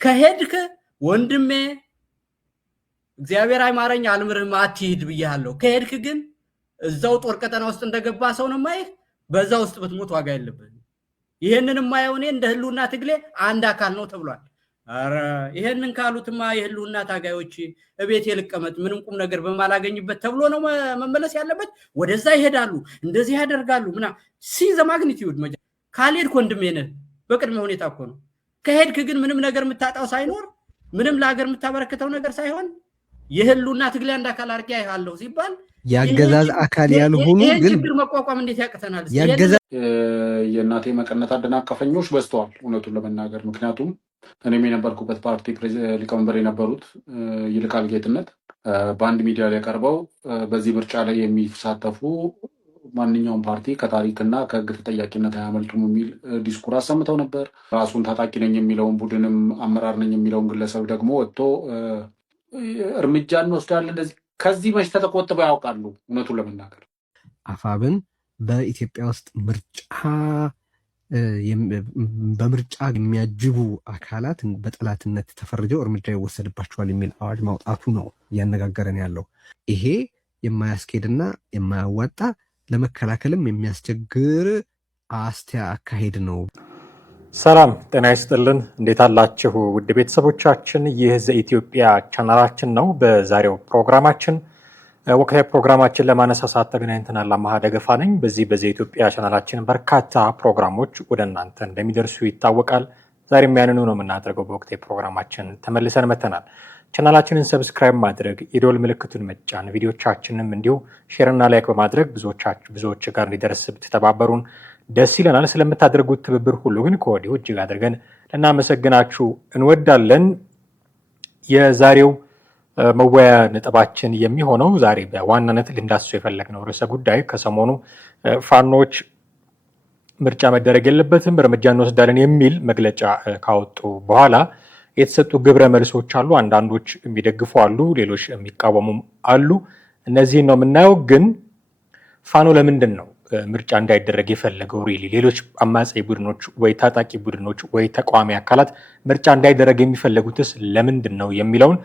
ከሄድክ ወንድሜ እግዚአብሔር አይማረኝ አልምርህም አትሂድ ብያለሁ። ከሄድክ ግን እዛው ጦር ቀጠና ውስጥ እንደገባ ሰው ነው ማይህ በዛ ውስጥ ብትሞት ዋጋ የለብህም። ይሄንን ማየው እኔ እንደ ህልውና ትግሌ አንድ አካል ነው ተብሏል። አረ ይሄንን ካሉትማ የህልውና ታጋዮች እቤት የልቀመጥ ምንም ቁም ነገር በማላገኝበት ተብሎ ነው መመለስ ያለበት። ወደዛ ይሄዳሉ፣ እንደዚህ ያደርጋሉ ምና ሲዘ ማግኒቲዩድ ካልሄድክ ወንድሜ ነህ በቅድመ ሁኔታ እኮ ነው። ከሄድክ ግን ምንም ነገር የምታጣው ሳይኖር ምንም ለሀገር የምታበረክተው ነገር ሳይሆን የህልውና ትግሌ አንድ አካል አድርጌ አይሃለሁ ሲባል ያገዛዝ አካል ያልሆኑ ግን ችግር መቋቋም እንዴት ያቅተናል? የእናቴ መቀነት አደናቀፈኞች በዝተዋል እውነቱን ለመናገር። ምክንያቱም እኔም የነበርኩበት ፓርቲ ሊቀመንበር የነበሩት ይልቃል ጌትነት በአንድ ሚዲያ ላይ ቀርበው በዚህ ምርጫ ላይ የሚሳተፉ ማንኛውም ፓርቲ ከታሪክና ከህግ ተጠያቂነት አያመልጡም የሚል ዲስኩር አሰምተው ነበር። ራሱን ታጣቂ ነኝ የሚለውን ቡድንም አመራር ነኝ የሚለውን ግለሰብ ደግሞ ወጥቶ እርምጃ እንወስዳለን እንደዚህ ከዚህ መች ተቆጥበው ያውቃሉ? እውነቱን ለመናገር አፋብን በኢትዮጵያ ውስጥ በምርጫ የሚያጅቡ አካላት በጠላትነት ተፈርጀው እርምጃ ይወሰድባቸዋል የሚል አዋጅ ማውጣቱ ነው እያነጋገረን ያለው። ይሄ የማያስኬድና የማያዋጣ ለመከላከልም የሚያስቸግር አካሄድ ነው። ሰላም ጤና ይስጥልን። እንዴት አላችሁ ውድ ቤተሰቦቻችን? ይህ ዘኢትዮጵያ ቻናላችን ነው። በዛሬው ፕሮግራማችን ወቅታዊ ፕሮግራማችን ለማነሳሳት ተገናኝተናል። አማሃ ደገፋ ነኝ። በዚህ በዘኢትዮጵያ ቻናላችን በርካታ ፕሮግራሞች ወደ እናንተ እንደሚደርሱ ይታወቃል። ዛሬም ያንኑ ነው የምናደርገው። በወቅታዊ ፕሮግራማችን ተመልሰን መተናል። ቻናላችንን ሰብስክራይብ ማድረግ፣ የደወል ምልክቱን መጫን፣ ቪዲዮቻችንም እንዲሁ ሼርና ላይክ በማድረግ ብዙዎች ጋር እንዲደርስ ብትተባበሩን ደስ ይለናል። ስለምታደርጉት ትብብር ሁሉ ግን ከወዲሁ እጅግ አድርገን ልናመሰግናችሁ እንወዳለን። የዛሬው መወያያ ነጥባችን የሚሆነው ዛሬ በዋናነት ልንዳስሱ የፈለግነው ርዕሰ ጉዳይ ከሰሞኑ ፋኖች ምርጫ መደረግ የለበትም እርምጃ እንወስዳለን የሚል መግለጫ ካወጡ በኋላ የተሰጡ ግብረ መልሶች አሉ። አንዳንዶች የሚደግፉ አሉ፣ ሌሎች የሚቃወሙም አሉ። እነዚህን ነው የምናየው። ግን ፋኖ ለምንድን ነው ምርጫ እንዳይደረግ የፈለገው? ሪሊ ሌሎች አማጺ ቡድኖች ወይ ታጣቂ ቡድኖች ወይ ተቃዋሚ አካላት ምርጫ እንዳይደረግ የሚፈለጉትስ ለምንድን ነው የሚለውን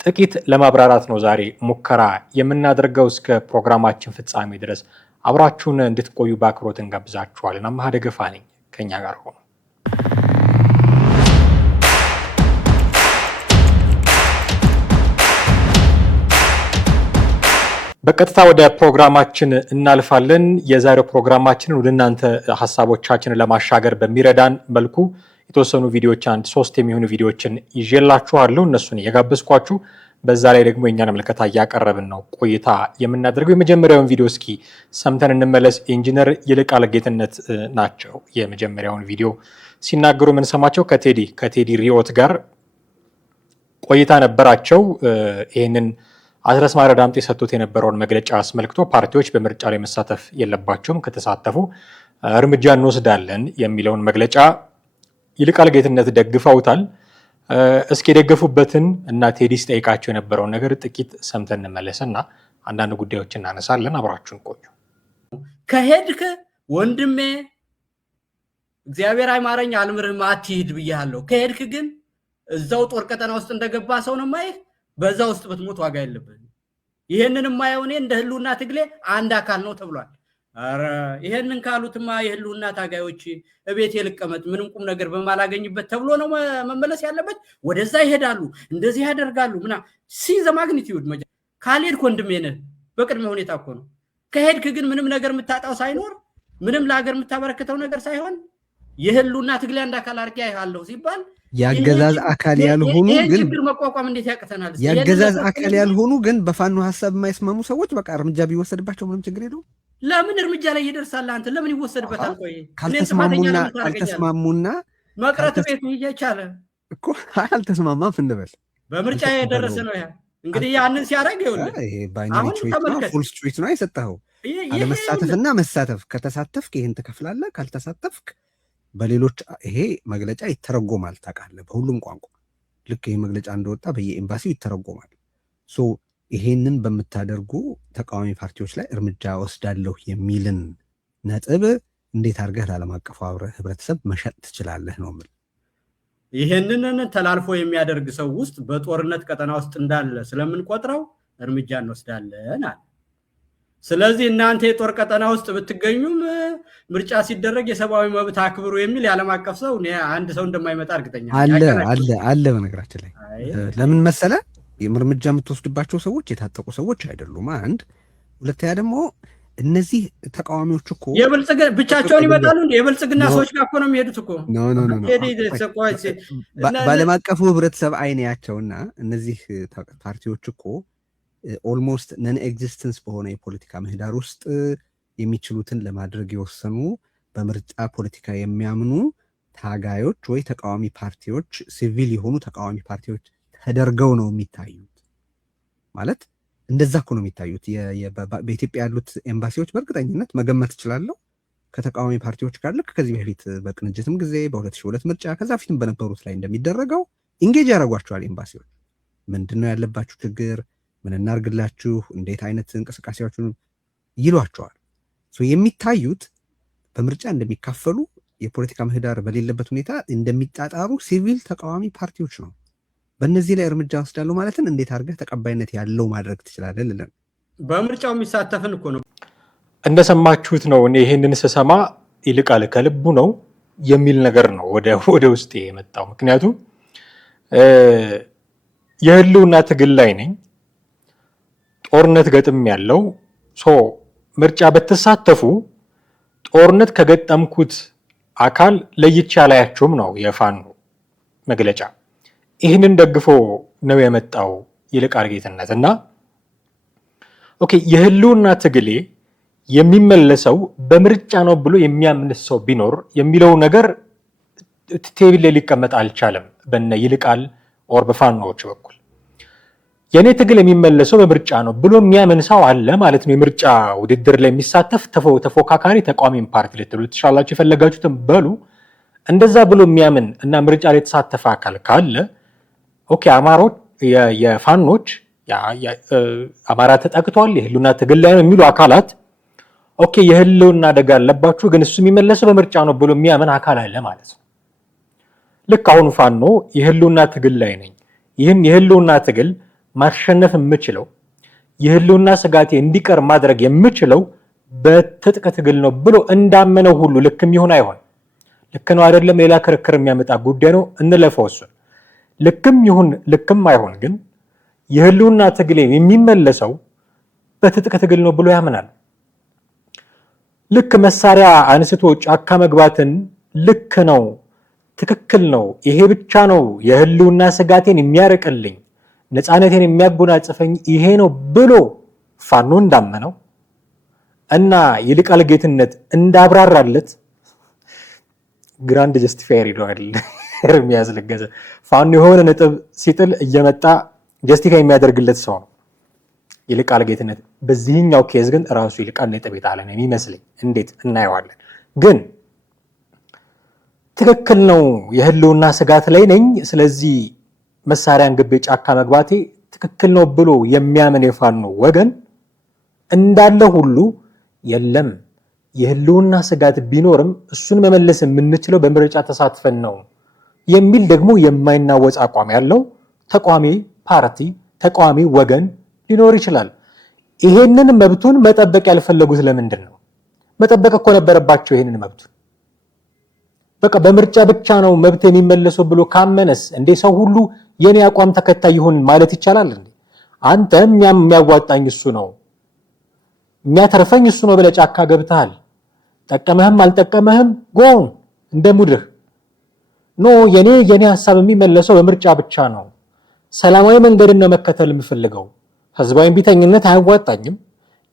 ጥቂት ለማብራራት ነው ዛሬ ሙከራ የምናደርገው። እስከ ፕሮግራማችን ፍጻሜ ድረስ አብራችሁን እንድትቆዩ በአክብሮት እንጋብዛችኋለን። አማሃ ደገፋ ነኝ። ከኛ ጋር ሆኑ። በቀጥታ ወደ ፕሮግራማችን እናልፋለን። የዛሬው ፕሮግራማችንን ወደ እናንተ ሀሳቦቻችንን ለማሻገር በሚረዳን መልኩ የተወሰኑ ቪዲዮዎች 3 የሚሆኑ ቪዲዮዎችን ይዤላችኋለሁ። እነሱን እየጋበዝኳችሁ በዛ ላይ ደግሞ የእኛን ምልከታ እያቀረብን ነው ቆይታ የምናደርገው። የመጀመሪያውን ቪዲዮ እስኪ ሰምተን እንመለስ። ኢንጂነር ይልቃል ጌትነት ናቸው የመጀመሪያውን ቪዲዮ ሲናገሩ የምንሰማቸው። ከቴዲ ሪዮት ጋር ቆይታ ነበራቸው። ይህንን አስረስማረ ዳምጤ የሰጡት የነበረውን መግለጫ አስመልክቶ ፓርቲዎች በምርጫ ላይ መሳተፍ የለባቸውም፣ ከተሳተፉ እርምጃ እንወስዳለን የሚለውን መግለጫ ይልቃል ጌትነት ደግፈውታል። እስኪ የደገፉበትን እና ቴዲስ ጠይቃቸው የነበረውን ነገር ጥቂት ሰምተን እንመለስና አንዳንድ ጉዳዮች እናነሳለን። አብራችሁን ቆዩ። ከሄድክ ወንድሜ እግዚአብሔር አይማረኝ አልምርህም አትሂድ ብያለሁ። ከሄድክ ግን እዛው ጦር ቀጠና ውስጥ እንደገባ ሰው ነው ማይህ በዛ ውስጥ ብትሞት ዋጋ የለብህም። ይሄንን ማየው እኔ እንደ ህልውና ትግሌ አንድ አካል ነው ተብሏል። አረ ይሄንን ካሉትማ የህልውና ታጋዮች እቤት የልቀመጥ ምንም ቁም ነገር በማላገኝበት ተብሎ ነው መመለስ ያለበት። ወደዛ ይሄዳሉ፣ እንደዚህ ያደርጋሉ ምና ሲዘ ማግኒቲዩድ ካልሄድክ ወንድሜ ነህ በቅድመ ሁኔታ እኮ ነው። ከሄድክ ግን ምንም ነገር የምታጣው ሳይኖር ምንም ለሀገር የምታበረክተው ነገር ሳይሆን የህልውና ትግሌ አንድ አካል አድርጌ አይሃለሁ ሲባል ያገዛዝ አካል ያልሆኑ ግን ችግር መቋቋም እንዴት ያቅተናል? ያገዛዝ አካል ያልሆኑ ግን በፋኖ ሀሳብ የማይስማሙ ሰዎች በቃ እርምጃ ቢወሰድባቸው ምንም ችግር የለውም። ለምን እርምጃ ላይ ይደርሳል? አንተ ለምን ይወሰድበታል? ቆይ ካልተስማሙና መቅረት ቤቱ ይቻለ እኮ አልተስማማም እንበል በምርጫ የደረሰ ነው። ያ እንግዲህ ያንን ሲያደርግ ይኸውልህ ይሄ ባይናሪ ፉል ስትሪት ነው የሰጠኸው። አለመሳተፍና መሳተፍ፣ ከተሳተፍክ ይሄን ትከፍላለህ፣ ካልተሳተፍክ በሌሎች ይሄ መግለጫ ይተረጎማል። ታውቃለህ፣ በሁሉም ቋንቋ ልክ ይሄ መግለጫ እንደወጣ በየኤምባሲው ይተረጎማል። ይሄንን በምታደርጉ ተቃዋሚ ፓርቲዎች ላይ እርምጃ ወስዳለሁ የሚልን ነጥብ እንዴት አድርገህ ለዓለም አቀፉ ህብረተሰብ መሸጥ ትችላለህ ነው የምልህ። ይሄንን ተላልፎ የሚያደርግ ሰው ውስጥ በጦርነት ቀጠና ውስጥ እንዳለ ስለምንቆጥረው እርምጃ እንወስዳለን አለ። ስለዚህ እናንተ የጦር ቀጠና ውስጥ ብትገኙም ምርጫ ሲደረግ የሰብአዊ መብት አክብሩ የሚል የዓለም አቀፍ ሰው አንድ ሰው እንደማይመጣ እርግጠኛ አለ። በነገራችን ላይ ለምን መሰለ እርምጃ የምትወስድባቸው ሰዎች የታጠቁ ሰዎች አይደሉም። አንድ ሁለተኛ ደግሞ እነዚህ ተቃዋሚዎች እኮ ብቻቸውን ይመጣሉ እንዴ? የብልጽግና ሰዎች ጋር እኮ ነው የሚሄዱት እኮ። በዓለም አቀፉ ህብረተሰብ አይን ያቸውና እነዚህ ፓርቲዎች እኮ ኦልሞስት ነን ኤግዚስተንስ በሆነ የፖለቲካ ምህዳር ውስጥ የሚችሉትን ለማድረግ የወሰኑ በምርጫ ፖለቲካ የሚያምኑ ታጋዮች ወይ ተቃዋሚ ፓርቲዎች ሲቪል የሆኑ ተቃዋሚ ፓርቲዎች ተደርገው ነው የሚታዩት። ማለት እንደዛ እኮ ነው የሚታዩት። በኢትዮጵያ ያሉት ኤምባሲዎች በእርግጠኝነት መገመት እችላለሁ ከተቃዋሚ ፓርቲዎች ጋር ልክ ከዚህ በፊት በቅንጅትም ጊዜ በ2002 ምርጫ ከዛ ፊትም በነበሩት ላይ እንደሚደረገው ኢንጌጅ ያደርጓቸዋል ኤምባሲዎች። ምንድነው ያለባችሁ ችግር፣ ምን እናርግላችሁ፣ እንዴት አይነት እንቅስቃሴዎችን ይሏቸዋል። የሚታዩት በምርጫ እንደሚካፈሉ የፖለቲካ ምህዳር በሌለበት ሁኔታ እንደሚጣጣሩ ሲቪል ተቃዋሚ ፓርቲዎች ነው። በእነዚህ ላይ እርምጃ ወስዳለሁ ማለትን እንዴት አድርገህ ተቀባይነት ያለው ማድረግ ትችላለህ? ልለን በምርጫው የሚሳተፍን እኮ ነው። እንደሰማችሁት ነው። እኔ ይህንን ስሰማ ይልቃል ከልቡ ነው የሚል ነገር ነው ወደ ውስጤ የመጣው። ምክንያቱም የህልውና ትግል ላይ ነኝ፣ ጦርነት ገጥም ያለው ምርጫ በተሳተፉ ጦርነት ከገጠምኩት አካል ለይቼ አላያቸውም ነው የፋኖ መግለጫ። ይህንን ደግፎ ነው የመጣው ይልቃል ጌትነት እና የህልውና ትግሌ የሚመለሰው በምርጫ ነው ብሎ የሚያምን ሰው ቢኖር የሚለው ነገር ቴብል ላይ ሊቀመጥ አልቻለም። በነ ይልቃል ኦር በፋኖዎች በኩል የኔ ትግል የሚመለሰው በምርጫ ነው ብሎ የሚያምን ሰው አለ ማለት ነው። የምርጫ ውድድር ላይ የሚሳተፍ ተፎካካሪ ተቃዋሚ ፓርቲ ልትሉ ትችላላችሁ፣ የፈለጋችሁትን በሉ። እንደዛ ብሎ የሚያምን እና ምርጫ ላይ የተሳተፈ አካል ካለ አማሮች የፋኖች አማራ ተጠቅቷል የህልውና ትግል ላይ ነው የሚሉ አካላት የህልውና አደጋ አለባችሁ፣ ግን እሱ የሚመለሰው በምርጫ ነው ብሎ የሚያምን አካል አለ ማለት ነው። ልክ አሁን ፋኖ የህልውና ትግል ላይ ነኝ፣ ይህን የህልውና ትግል ማሸነፍ የምችለው የህልውና ስጋቴ እንዲቀር ማድረግ የምችለው በትጥቅ ትግል ነው ብሎ እንዳመነው ሁሉ ልክም ይሁን አይሆን ልክ ነው አይደለም ሌላ ክርክር የሚያመጣ ጉዳይ ነው፣ እንለፈው እሱን። ልክም ይሁን ልክም አይሆን ግን የህልውና ትግል የሚመለሰው በትጥቅ ትግል ነው ብሎ ያምናል። ልክ መሳሪያ አንስቶ ጫካ መግባትን ልክ ነው ትክክል ነው ይሄ ብቻ ነው የህልውና ስጋቴን የሚያርቅልኝ ነፃነቴን የሚያጎናጽፈኝ ይሄ ነው ብሎ ፋኖ እንዳመነው እና ይልቃል ጌትነት እንዳብራራለት ግራንድ ጀስቲፋየር ይለዋል ኤርሚያስ ለገሰ። ፋኖ የሆነ ነጥብ ሲጥል እየመጣ ጀስቲፋይ የሚያደርግለት ሰው ነው ይልቃል ጌትነት። በዚህኛው ኬዝ ግን ራሱ ይልቃል ነጥብ የጣለ ነው የሚመስለኝ። እንዴት እናየዋለን? ግን ትክክል ነው የህልውና ስጋት ላይ ነኝ፣ ስለዚህ መሳሪያን ግቤ ጫካ መግባቴ ትክክል ነው ብሎ የሚያምን የፋኖ ወገን እንዳለ ሁሉ የለም የህልውና ስጋት ቢኖርም እሱን መመለስ የምንችለው በምርጫ ተሳትፈን ነው የሚል ደግሞ የማይናወጽ አቋም ያለው ተቃዋሚ ፓርቲ ተቃዋሚ ወገን ሊኖር ይችላል። ይሄንን መብቱን መጠበቅ ያልፈለጉት ለምንድን ነው? መጠበቅ እኮ ነበረባቸው ይሄንን መብቱን። በቃ በምርጫ ብቻ ነው መብት የሚመለሰው ብሎ ካመነስ እንዴ ሰው ሁሉ የኔ አቋም ተከታይ ይሁን ማለት ይቻላል እንዴ? አንተ የሚያዋጣኝ እሱ ነው የሚያተርፈኝ እሱ ነው ብለህ ጫካ ገብተሃል። ጠቀመህም አልጠቀመህም ጎን እንደሙድህ ኖ የኔ ሐሳብ የሚመለሰው በምርጫ ብቻ ነው። ሰላማዊ መንገድን ነው መከተል የምፈልገው። ህዝባዊ ቢተኝነት አያዋጣኝም፣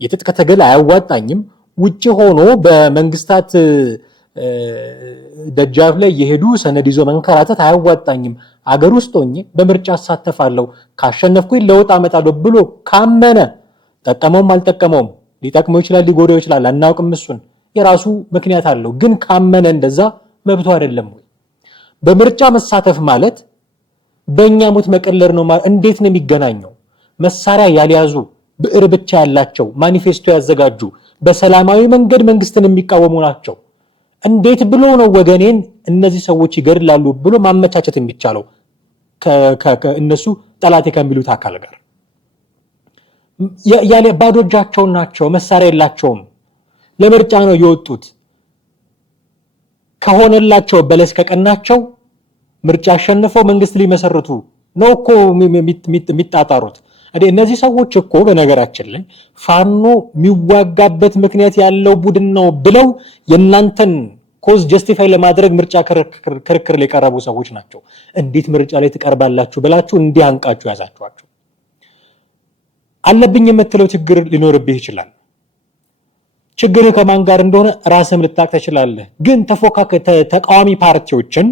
የትጥቅ ትግል አያዋጣኝም፣ ውጪ ሆኖ በመንግስታት ደጃፍ ላይ የሄዱ ሰነድ ይዞ መንከራተት አያዋጣኝም፣ አገር ውስጥ ሆኜ በምርጫ አሳተፋለሁ፣ ካሸነፍኩኝ ለውጥ አመጣለሁ ብሎ ካመነ ጠቀመውም አልጠቀመውም ሊጠቅመው ይችላል ሊጎዳው ይችላል አናውቅም፣ እሱን የራሱ ምክንያት አለው። ግን ካመነ እንደዛ መብቱ አይደለም ወይ? በምርጫ መሳተፍ ማለት በእኛ ሞት መቀለር ነው። እንዴት ነው የሚገናኘው? መሳሪያ ያልያዙ ብዕር ብቻ ያላቸው ማኒፌስቶ ያዘጋጁ በሰላማዊ መንገድ መንግስትን የሚቃወሙ ናቸው። እንዴት ብሎ ነው ወገኔን እነዚህ ሰዎች ይገድላሉ ብሎ ማመቻቸት የሚቻለው እነሱ ጠላቴ ከሚሉት አካል ጋር? ያለ ባዶ እጃቸውን ናቸው፣ መሳሪያ የላቸውም። ለምርጫ ነው የወጡት። ከሆነላቸው በለስ ከቀናቸው ምርጫ አሸንፈው መንግስት ሊመሰርቱ ነው እኮ የሚጣጣሩት። እነዚህ ሰዎች እኮ በነገራችን ላይ ፋኖ የሚዋጋበት ምክንያት ያለው ቡድን ነው ብለው የእናንተን ኮዝ ጀስቲፋይ ለማድረግ ምርጫ ክርክር ላይ የቀረቡ ሰዎች ናቸው። እንዴት ምርጫ ላይ ትቀርባላችሁ ብላችሁ እንዲህ አንቃችሁ ያዛችኋቸው። አለብኝ የምትለው ችግር ሊኖርብህ ይችላል። ችግርህ ከማን ጋር እንደሆነ ራስህም ልታውቅ ትችላለህ። ግን ተቃዋሚ ፓርቲዎችን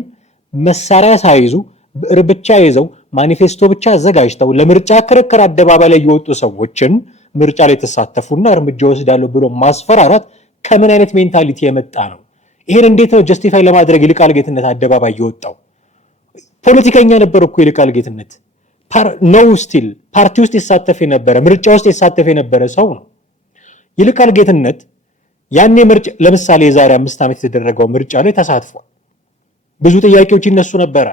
መሳሪያ ሳይዙ ብዕር ብቻ ይዘው ማኒፌስቶ ብቻ አዘጋጅተው ለምርጫ ክርክር አደባባይ ላይ የወጡ ሰዎችን ምርጫ ላይ ተሳተፉና እርምጃ ወስዳለሁ ብሎ ማስፈራራት ከምን አይነት ሜንታሊቲ የመጣ ነው? ይሄን እንዴት ነው ጀስቲፋይ ለማድረግ ይልቃል ጌትነት አደባባይ የወጣው? ፖለቲከኛ ነበር እኮ ይልቃል ጌትነት ነው። ስቲል ፓርቲ ውስጥ ይሳተፍ የነበረ ምርጫ ውስጥ ይሳተፍ የነበረ ሰው ነው ይልቃል ጌትነት። ያኔ ምርጫ ለምሳሌ የዛሬ 5 ዓመት የተደረገው ምርጫ ላይ ተሳትፏል። ብዙ ጥያቄዎች ይነሱ ነበረ።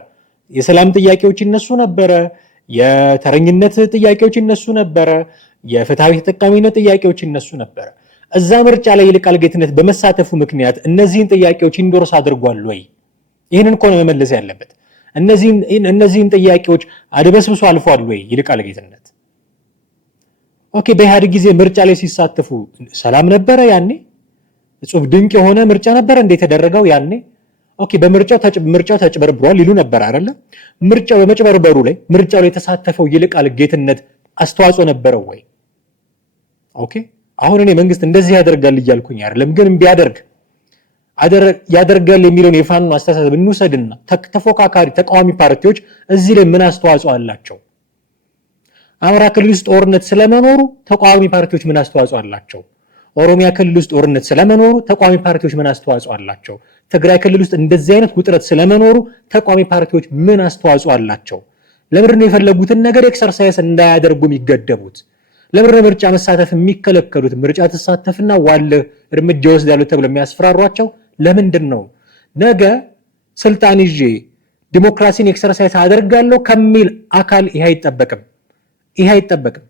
የሰላም ጥያቄዎች ይነሱ ነበረ። የተረኝነት ጥያቄዎች ይነሱ ነበረ። የፍትሃዊ ተጠቃሚነት ጥያቄዎች ይነሱ ነበረ። እዛ ምርጫ ላይ ይልቃል ጌትነት በመሳተፉ ምክንያት እነዚህን ጥያቄዎች ኢንዶርስ አድርጓል ወይ? ይህንን እኮ ነው መመለስ ያለበት። እነዚህን ጥያቄዎች አድበስብሶ አልፏል ወይ ይልቃል ጌትነት? ኦኬ፣ በኢህአዴግ ጊዜ ምርጫ ላይ ሲሳተፉ ሰላም ነበረ ያኔ? እጹብ ድንቅ የሆነ ምርጫ ነበረ እንደ የተደረገው ያኔ? ኦኬ፣ ምርጫው ተጭበርብሯል ይሉ ነበር አይደለ? ምርጫው በመጭበርበሩ ላይ ምርጫው ላይ የተሳተፈው ይልቃል ጌትነት አስተዋጽኦ ነበረው ወይ? ኦኬ፣ አሁን እኔ መንግስት እንደዚህ ያደርጋል እያልኩኝ አይደለም፣ ግን ቢያደርግ ያደርጋል የሚለውን የፋኖ አስተሳሰብ እንውሰድና ተፎካካሪ ተቃዋሚ ፓርቲዎች እዚህ ላይ ምን አስተዋጽኦ አላቸው? አማራ ክልል ውስጥ ጦርነት ስለመኖሩ ተቃዋሚ ፓርቲዎች ምን አስተዋጽኦ አላቸው? ኦሮሚያ ክልል ውስጥ ጦርነት ስለመኖሩ ተቃዋሚ ፓርቲዎች ምን አስተዋጽኦ አላቸው? ትግራይ ክልል ውስጥ እንደዚህ አይነት ውጥረት ስለመኖሩ ተቃዋሚ ፓርቲዎች ምን አስተዋጽኦ አላቸው? ለምንድን ነው የፈለጉትን ነገር ኤክሰርሳይዝ እንዳያደርጉ የሚገደቡት? ለምንድን ነው ምርጫ መሳተፍ የሚከለከሉት? ምርጫ ተሳተፍና ዋልህ እርምጃ ወስዳለሁ ተብለው የሚያስፈራሯቸው ለምንድን ነው? ነገ ስልጣን ይዤ ዲሞክራሲን ኤክሰርሳይዝ አደርጋለሁ ከሚል አካል ይሄ አይጠበቅም።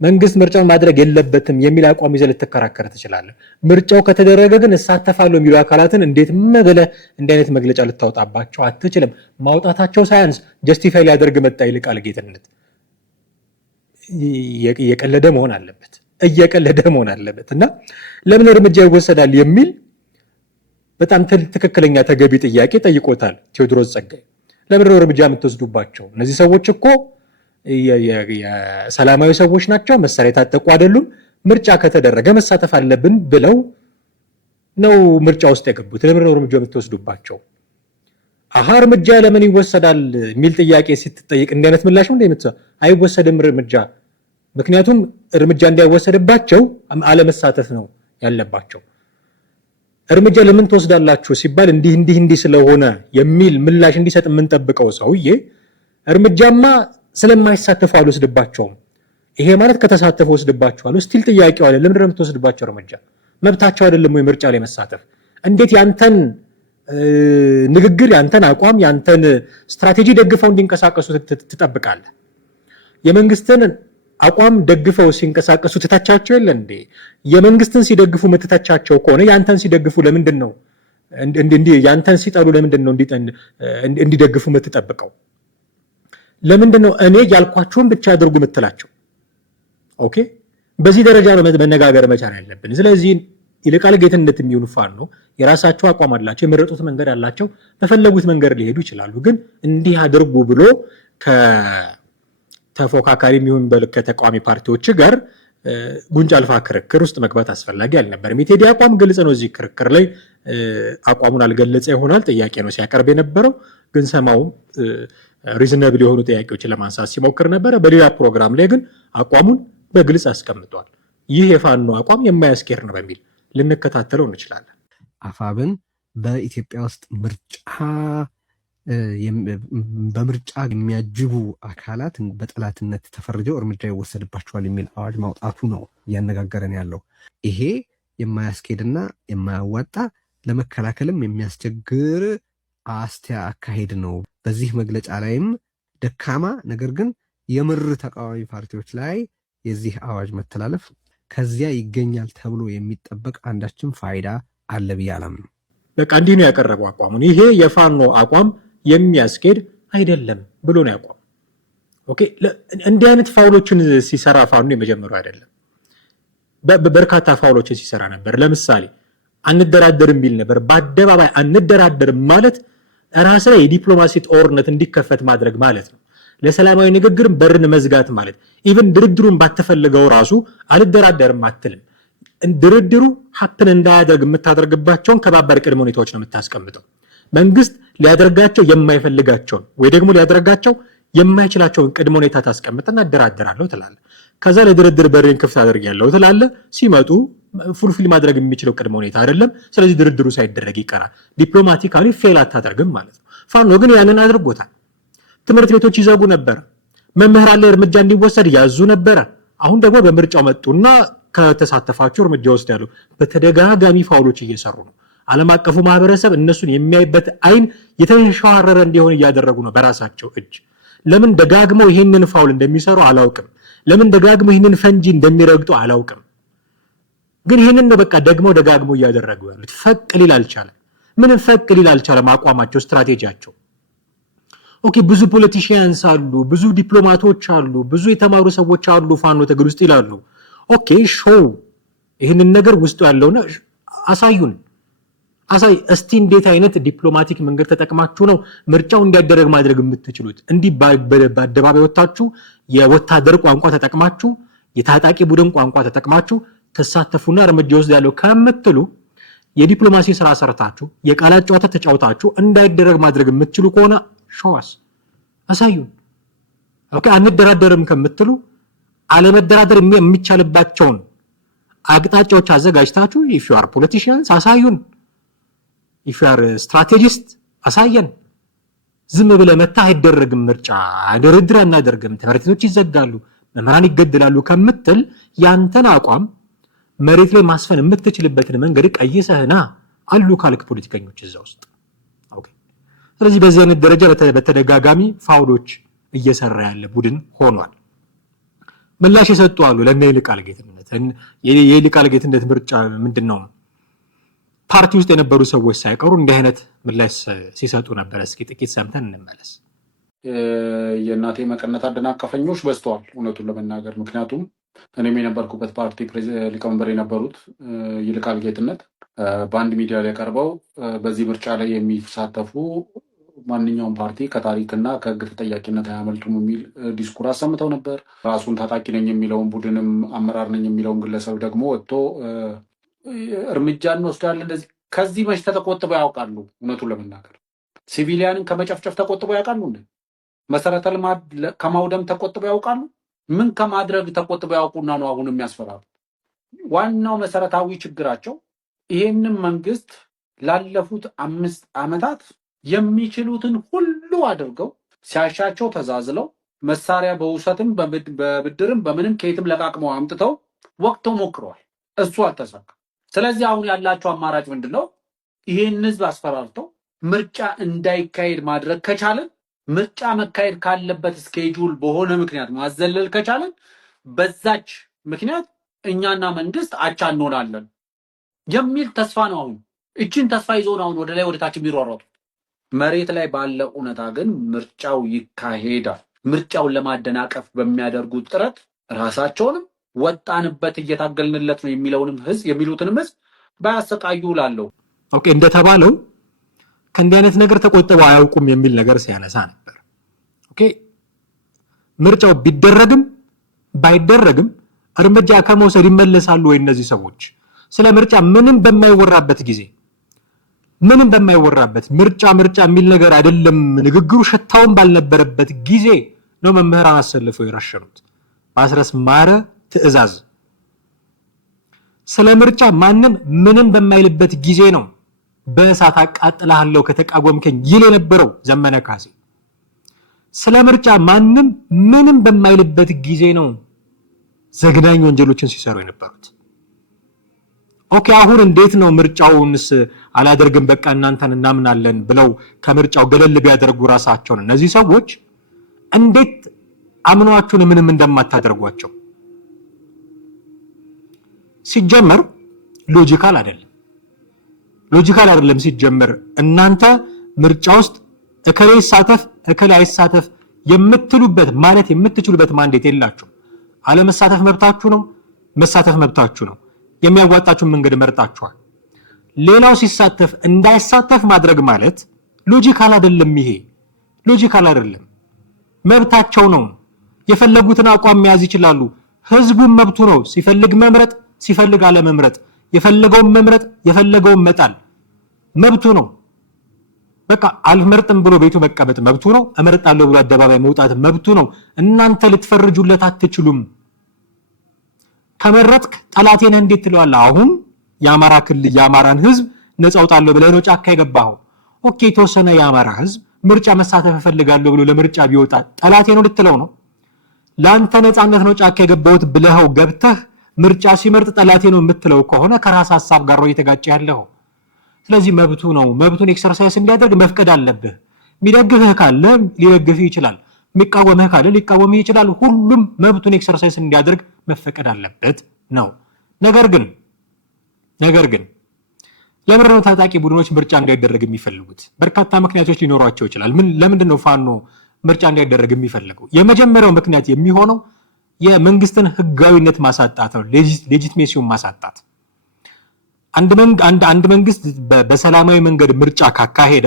መንግስት ምርጫውን ማድረግ የለበትም የሚል አቋም ይዘህ ልትከራከር ትችላለህ። ምርጫው ከተደረገ ግን እሳተፋለሁ የሚሉ አካላትን እንዴት መገለ እንዲህ አይነት መግለጫ ልታወጣባቸው አትችልም። ማውጣታቸው ሳያንስ ጀስቲፋይ ሊያደርግ መጣ ይልቃል ጌትነት። እየቀለደ መሆን አለበት እና ለምን እርምጃ ይወሰዳል የሚል በጣም ትክክለኛ ተገቢ ጥያቄ ጠይቆታል ቴዎድሮስ ጸጋይ። ለምን እርምጃ የምትወስዱባቸው? እነዚህ ሰዎች እኮ የሰላማዊ ሰዎች ናቸው፣ መሳሪያ የታጠቁ አይደሉም። ምርጫ ከተደረገ መሳተፍ አለብን ብለው ነው ምርጫ ውስጥ የገቡት። ለምን እርምጃ የምትወስዱባቸው? እርምጃ ለምን ይወሰዳል የሚል ጥያቄ ስትጠይቅ እንዲህ አይነት ምላሽ ነው አይወሰድም እርምጃ። ምክንያቱም እርምጃ እንዳይወሰድባቸው አለመሳተፍ ነው ያለባቸው። እርምጃ ለምን ትወስዳላችሁ ሲባል እንዲህ ስለሆነ የሚል ምላሽ እንዲሰጥ የምንጠብቀው ሰውዬ እርምጃማ ስለማይሳተፉ አልወስድባቸውም፣ ይሄ ማለት ከተሳተፉ ወስድባቸዋለሁ ስቲል ጥያቄው አለ። ለምን የምትወስድባቸው እርምጃ? መብታቸው አይደለም ወይ ምርጫ ላይ መሳተፍ? እንዴት ያንተን ንግግር፣ ያንተን አቋም፣ ያንተን ስትራቴጂ ደግፈው እንዲንቀሳቀሱ ትጠብቃለህ? የመንግስትን አቋም ደግፈው ሲንቀሳቀሱ ትተቻቸው የለ እንዴ? የመንግስትን ሲደግፉ ምትተቻቸው ከሆነ ያንተን ሲደግፉ ለምንድን ነው ያንተን ሲጠሉ ለምንድን ነው እንዲደግፉ ምትጠብቀው? ለምንድን ነው እኔ ያልኳቸውን ብቻ አድርጉ ምትላቸው? ኦኬ፣ በዚህ ደረጃ ነው መነጋገር መቻል ያለብን። ስለዚህ ይልቃል ጌትነት የሚሆኑ ፋኖ የራሳቸው አቋም አላቸው፣ የመረጡት መንገድ አላቸው፣ በፈለጉት መንገድ ሊሄዱ ይችላሉ። ግን እንዲህ አድርጉ ብሎ ከተፎካካሪ የሚሆን ከተቃዋሚ ፓርቲዎች ጋር ጉንጭ አልፋ ክርክር ውስጥ መግባት አስፈላጊ አልነበረም። የቴዲ አቋም ግልጽ ነው። እዚህ ክርክር ላይ አቋሙን አልገለጸ ይሆናል። ጥያቄ ነው ሲያቀርብ የነበረው፣ ግን ሰማው ሪዝነብል የሆኑ ጥያቄዎችን ለማንሳት ሲሞክር ነበረ። በሌላ ፕሮግራም ላይ ግን አቋሙን በግልጽ አስቀምጧል። ይህ የፋኖ አቋም የማያስኬድ ነው በሚል ልንከታተለው እንችላለን። አፋብን በኢትዮጵያ ውስጥ በምርጫ የሚያጅቡ አካላት በጠላትነት ተፈርጀው እርምጃ ይወሰድባቸዋል የሚል አዋጅ ማውጣቱ ነው እያነጋገረን ያለው። ይሄ የማያስኬድና የማያዋጣ ለመከላከልም የሚያስቸግር አካሄድ ነው። በዚህ መግለጫ ላይም ደካማ ነገር ግን የምር ተቃዋሚ ፓርቲዎች ላይ የዚህ አዋጅ መተላለፍ ከዚያ ይገኛል ተብሎ የሚጠበቅ አንዳችም ፋይዳ አለ ብዬ አላምንም። በቃ እንዲህ ነው ያቀረበው አቋሙን። ይሄ የፋኖ አቋም የሚያስኬድ አይደለም ብሎ ነው ያቋም። ኦኬ፣ እንዲህ አይነት ፋውሎችን ሲሰራ ፋኖ የመጀመሪያው አይደለም። በርካታ ፋውሎችን ሲሰራ ነበር። ለምሳሌ አንደራደርም ቢል ነበር። በአደባባይ አንደራደርም ማለት ራስ ላይ የዲፕሎማሲ ጦርነት እንዲከፈት ማድረግ ማለት ነው። ለሰላማዊ ንግግር በርን መዝጋት ማለት ኢቭን ድርድሩን ባተፈልገው ራሱ አልደራደርም አትልም። ድርድሩ ሀፕን እንዳያደርግ የምታደርግባቸውን ከባባድ ቅድመ ሁኔታዎች ነው የምታስቀምጠው። መንግስት ሊያደርጋቸው የማይፈልጋቸውን ወይ ደግሞ ሊያደርጋቸው የማይችላቸውን ቅድመ ሁኔታ ታስቀምጥና እደራደራለሁ ትላለህ። ከዛ ለድርድር በርን ክፍት አድርጌያለሁ ትላለህ። ሲመጡ ፉልፊል ማድረግ የሚችለው ቅድመ ሁኔታ አይደለም። ስለዚህ ድርድሩ ሳይደረግ ይቀራል። ዲፕሎማቲካሊ ፌል አታደርግም ማለት ነው። ፋኖ ግን ያንን አድርጎታል። ትምህርት ቤቶች ይዘጉ ነበር። መምህራን ላይ እርምጃ እንዲወሰድ ያዙ ነበረ። አሁን ደግሞ በምርጫው መጡና ከተሳተፋችሁ እርምጃ ወስዳሉ። በተደጋጋሚ ፋውሎች እየሰሩ ነው። ዓለም አቀፉ ማህበረሰብ እነሱን የሚያይበት አይን የተንሸዋረረ እንዲሆን እያደረጉ ነው በራሳቸው እጅ። ለምን ደጋግመው ይህንን ፋውል እንደሚሰሩ አላውቅም። ለምን ደጋግመው ይህንን ፈንጂ እንደሚረግጡ አላውቅም። ግን ይህንን ነው በቃ ደጋግመው እያደረጉ ያሉት። ፈቅ ሊል አልቻለም። ምንም ፈቅ ሊል አልቻለም አቋማቸው፣ ስትራቴጂያቸው። ኦኬ፣ ብዙ ፖለቲሽያንስ አሉ፣ ብዙ ዲፕሎማቶች አሉ፣ ብዙ የተማሩ ሰዎች አሉ ፋኖ ትግል ውስጥ ይላሉ። ኦኬ፣ ሾው ይህንን ነገር ውስጡ ያለውና አሳዩን። እስቲ እንዴት አይነት ዲፕሎማቲክ መንገድ ተጠቅማችሁ ነው ምርጫው እንዲያደረግ ማድረግ የምትችሉት? እንዲህ በአደባባይ ወጣችሁ የወታደር ቋንቋ ተጠቅማችሁ የታጣቂ ቡድን ቋንቋ ተጠቅማችሁ ተሳተፉና እርምጃ ወስዳለሁ ከምትሉ የዲፕሎማሲ ስራ ሰርታችሁ የቃላት ጨዋታ ተጫውታችሁ እንዳይደረግ ማድረግ የምትችሉ ከሆነ ሾዋስ አሳዩን። ኦኬ፣ አንደራደርም ከምትሉ አለመደራደር የሚቻልባቸውን አቅጣጫዎች አዘጋጅታችሁ if you are politicians አሳዩን። if you are strategist አሳየን። ዝም ብለህ መታ አይደረግም ምርጫ ድርድር አናደርግም ትምህርት ቤቶች ይዘጋሉ መምህራን ይገደላሉ ከምትል ያንተን አቋም መሬት ላይ ማስፈን የምትችልበትን መንገድ ቀይሰህና አሉ ካልክ ፖለቲከኞች እዛ ውስጥ። ኦኬ፣ ስለዚህ በዚህ አይነት ደረጃ በተደጋጋሚ ፋውሎች እየሰራ ያለ ቡድን ሆኗል። ምላሽ የሰጡ አሉ ለእነ ይልቃል ጌትነት። የይልቃል ጌትነት ምርጫ ምንድነው? ፓርቲ ውስጥ የነበሩ ሰዎች ሳይቀሩ እንዲህ አይነት ምላሽ ሲሰጡ ነበር። እስኪ ጥቂት ሰምተን እንመለስ። የእናቴ መቀነት አደናቀፈኞች በዝተዋል እውነቱን ለመናገር። ምክንያቱም እኔም የነበርኩበት ፓርቲ ሊቀመንበር የነበሩት ይልቃል ጌትነት በአንድ ሚዲያ ላይ ቀርበው በዚህ ምርጫ ላይ የሚሳተፉ ማንኛውም ፓርቲ ከታሪክና ከሕግ ተጠያቂነት አያመልጡም የሚል ዲስኩር አሰምተው ነበር። ራሱን ታጣቂ ነኝ የሚለውን ቡድንም አመራር ነኝ የሚለውን ግለሰብ ደግሞ ወጥቶ እርምጃ እንወስዳለን እንደዚህ። ከዚህ መች ተቆጥበው ያውቃሉ? እውነቱን ለመናገር ሲቪሊያንን ከመጨፍጨፍ ተቆጥበው ያውቃሉ? መሰረተ ልማት ከማውደም ተቆጥበው ያውቃሉ? ምን ከማድረግ ተቆጥበው ያውቁና ነው አሁን የሚያስፈራሩ? ዋናው መሰረታዊ ችግራቸው ይሄንን መንግስት ላለፉት 5 ዓመታት የሚችሉትን ሁሉ አድርገው ሲያሻቸው ተዛዝለው መሳሪያ በውሰትም በብድርም በምንም ከየትም ለቃቅመው አምጥተው ወቅተው ሞክረዋል። እሱ አልተሳካም። ስለዚህ አሁን ያላቸው አማራጭ ምንድነው? ይሄን ህዝብ አስፈራርተው ምርጫ እንዳይካሄድ ማድረግ ከቻለን፣ ምርጫ መካሄድ ካለበት ስኬጁል በሆነ ምክንያት ማዘለል ከቻለን፣ በዛች ምክንያት እኛና መንግስት አቻ እንሆናለን የሚል ተስፋ ነው። አሁን እቺን ተስፋ ይዘው ነው አሁን ወደ ላይ ወደ ታች የሚሯሯጡ። መሬት ላይ ባለ እውነታ ግን ምርጫው ይካሄዳል። ምርጫውን ለማደናቀፍ በሚያደርጉት ጥረት ራሳቸውንም ወጣንበት እየታገልንለት ነው የሚሉትንም ህዝብ ባያሰቃዩ ላለው። ኦኬ፣ እንደተባለው ከእንዲህ አይነት ነገር ተቆጥበው አያውቁም የሚል ነገር ሲያነሳ ነበር። ኦኬ፣ ምርጫው ቢደረግም ባይደረግም እርምጃ ከመውሰድ ይመለሳሉ ወይ እነዚህ ሰዎች? ስለ ምርጫ ምንም በማይወራበት ጊዜ ምርጫ የሚል ነገር አይደለም ንግግሩ ሸታውን ባልነበረበት ጊዜ ነው መምህራን አሰልፈው የረሸኑት በአስረስ ማረ ትዕዛዝ። ስለ ምርጫ ማንም ምንም በማይልበት ጊዜ ነው በእሳት አቃጥላለሁ ከተቃወምከኝ ይል የነበረው ዘመነ ካሴ። ስለ ምርጫ ማንም ምንም በማይልበት ጊዜ ነው ዘግናኝ ወንጀሎችን ሲሰሩ የነበሩት። ኦኬ አሁን እንዴት ነው ምርጫውንስ አላደርግም በቃ እናንተን እናምናለን ብለው ከምርጫው ገለል ቢያደርጉ ራሳቸውን እነዚህ ሰዎች እንዴት አምኗቸውን ምንም እንደማታደርጓቸው ሲጀመር ሎጂካል አይደለም ሲጀመር እናንተ ምርጫ ውስጥ እከሌ ይሳተፍ እከሌ አይሳተፍ የምትሉበት ማለት የምትችሉበት ማንዴት የላችሁ አለመሳተፍ መብታችሁ ነው መሳተፍ መብታችሁ ነው የሚያዋጣችሁን መንገድ መርጣችኋል ሌላው ሲሳተፍ እንዳይሳተፍ ማድረግ ማለት ሎጂካል አይደለም ይሄ ሎጂካል አይደለም መብታቸው ነው የፈለጉትን አቋም መያዝ ይችላሉ ህዝቡን መብቱ ነው ሲፈልግ መምረጥ ሲፈልግ አለ መምረጥ የፈለገውን መምረጥ የፈለገውን መጣል መብቱ ነው በቃ አልመርጥም ብሎ ቤቱ መቀመጥ መብቱ ነው እመርጣለሁ ብሎ አደባባይ መውጣት መብቱ ነው እናንተ ልትፈርጁለት አትችሉም ከመረጥክ ጠላቴን እንዴት ትለዋለህ አሁን የአማራ ክልል የአማራን ህዝብ ነፃ አውጣለሁ ብለህ ነው ጫካ የገባው ኦኬ ተወሰነ የአማራ ህዝብ ምርጫ መሳተፍ ፈልጋለሁ ብሎ ለምርጫ ቢወጣ ጠላቴ ነው ልትለው ነው ላንተ ነፃነት ነው ጫካ የገባውት ብለህው ገብተህ ምርጫ ሲመርጥ ጠላቴ ነው የምትለው ከሆነ ከራስ ሐሳብ ጋር ነው እየተጋጨ ያለው ስለዚህ መብቱ ነው መብቱን ኤክሰርሳይዝ እንዲያደርግ መፍቀድ አለብህ የሚደግፍህ ካለ ሊደግፍህ ይችላል የሚቃወምህ ካለ ሊቃወምህ ይችላል ሁሉም መብቱን ኤክሰርሳይዝ እንዲያደርግ መፈቀድ አለበት ነው ነገር ግን ለምንድን ነው ታጣቂ ቡድኖች ምርጫ እንዳይደረግ የሚፈልጉት በርካታ ምክንያቶች ሊኖሯቸው ይችላል ለምንድን ነው ፋኖ ምርጫ እንዳይደረግ የሚፈልገው የመጀመሪያው ምክንያት የሚሆነው የመንግስትን ህጋዊነት ማሳጣት ነው ሌጂቲሜሲውን ማሳጣት አንድ መንግስት በሰላማዊ መንገድ ምርጫ ካካሄደ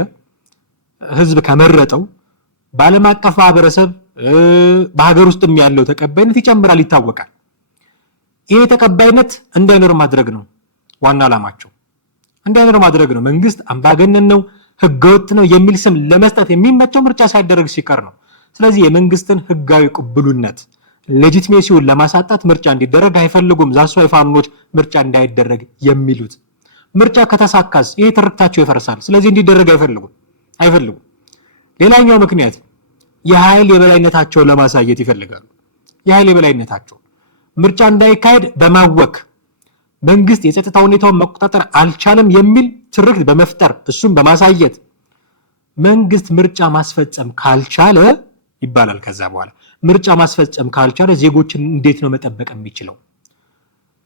ህዝብ ከመረጠው በዓለም አቀፍ ማህበረሰብ በሀገር ውስጥም ያለው ተቀባይነት ይጨምራል ይታወቃል ይሄ ተቀባይነት እንዳይኖር ማድረግ ነው ዋና ዓላማቸው እንዳይኖር ማድረግ ነው መንግስት አምባገነን ነው ህገወጥ ነው የሚል ስም ለመስጠት የሚመቸው ምርጫ ሳይደረግ ሲቀር ነው ስለዚህ የመንግስትን ህጋዊ ቅቡልነት ሌጂቲሜሲውን ለማሳጣት ምርጫ እንዲደረግ አይፈልጉም ዛሱ ፋኖች ምርጫ እንዳይደረግ የሚሉት ምርጫ ከተሳካስ ይሄ ትርክታቸው ይፈርሳል ስለዚህ እንዲደረግ አይፈልጉም ሌላኛው ምክንያት የኃይል የበላይነታቸው ለማሳየት ይፈልጋሉ የኃይል የበላይነታቸው ምርጫ እንዳይካሄድ በማወክ መንግስት የጸጥታ ሁኔታውን መቆጣጠር አልቻለም የሚል ትርክት በመፍጠር እሱን በማሳየት መንግስት ምርጫ ማስፈጸም ካልቻለ ይባላል ከዛ በኋላ ምርጫ ማስፈጸም ካልቻለ ዜጎችን እንዴት ነው መጠበቅ የሚችለው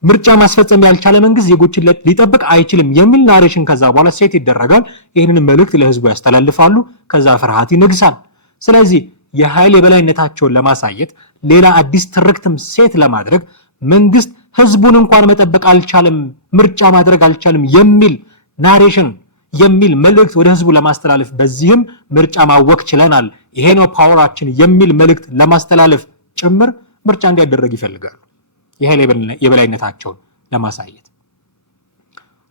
ምርጫ ማስፈጸም ያልቻለ መንግስት ዜጎችን ሊጠብቅ አይችልም የሚል ናሬሽን ከዛ በኋላ ሴት ይደረጋል ይሄንን መልእክት ለህዝቡ ያስተላልፋሉ ከዛ ፍርሃት ይነግሳል ስለዚህ የኃይል የበላይነታቸውን ለማሳየት ሌላ አዲስ ትርክትም ሴት ለማድረግ መንግስት ህዝቡን እንኳን መጠበቅ አልቻለም ምርጫ ማድረግ አልቻለም የሚል ናሬሽን የሚል መልእክት ወደ ህዝቡ ለማስተላለፍ በዚህም ምርጫ ማወክ ችለናል ይሄ ነው ፓወራችን የሚል መልእክት ለማስተላለፍ ጭምር ምርጫ እንዲያደርግ ይፈልጋሉ የኃይል የበላይነታቸውን ለማሳየት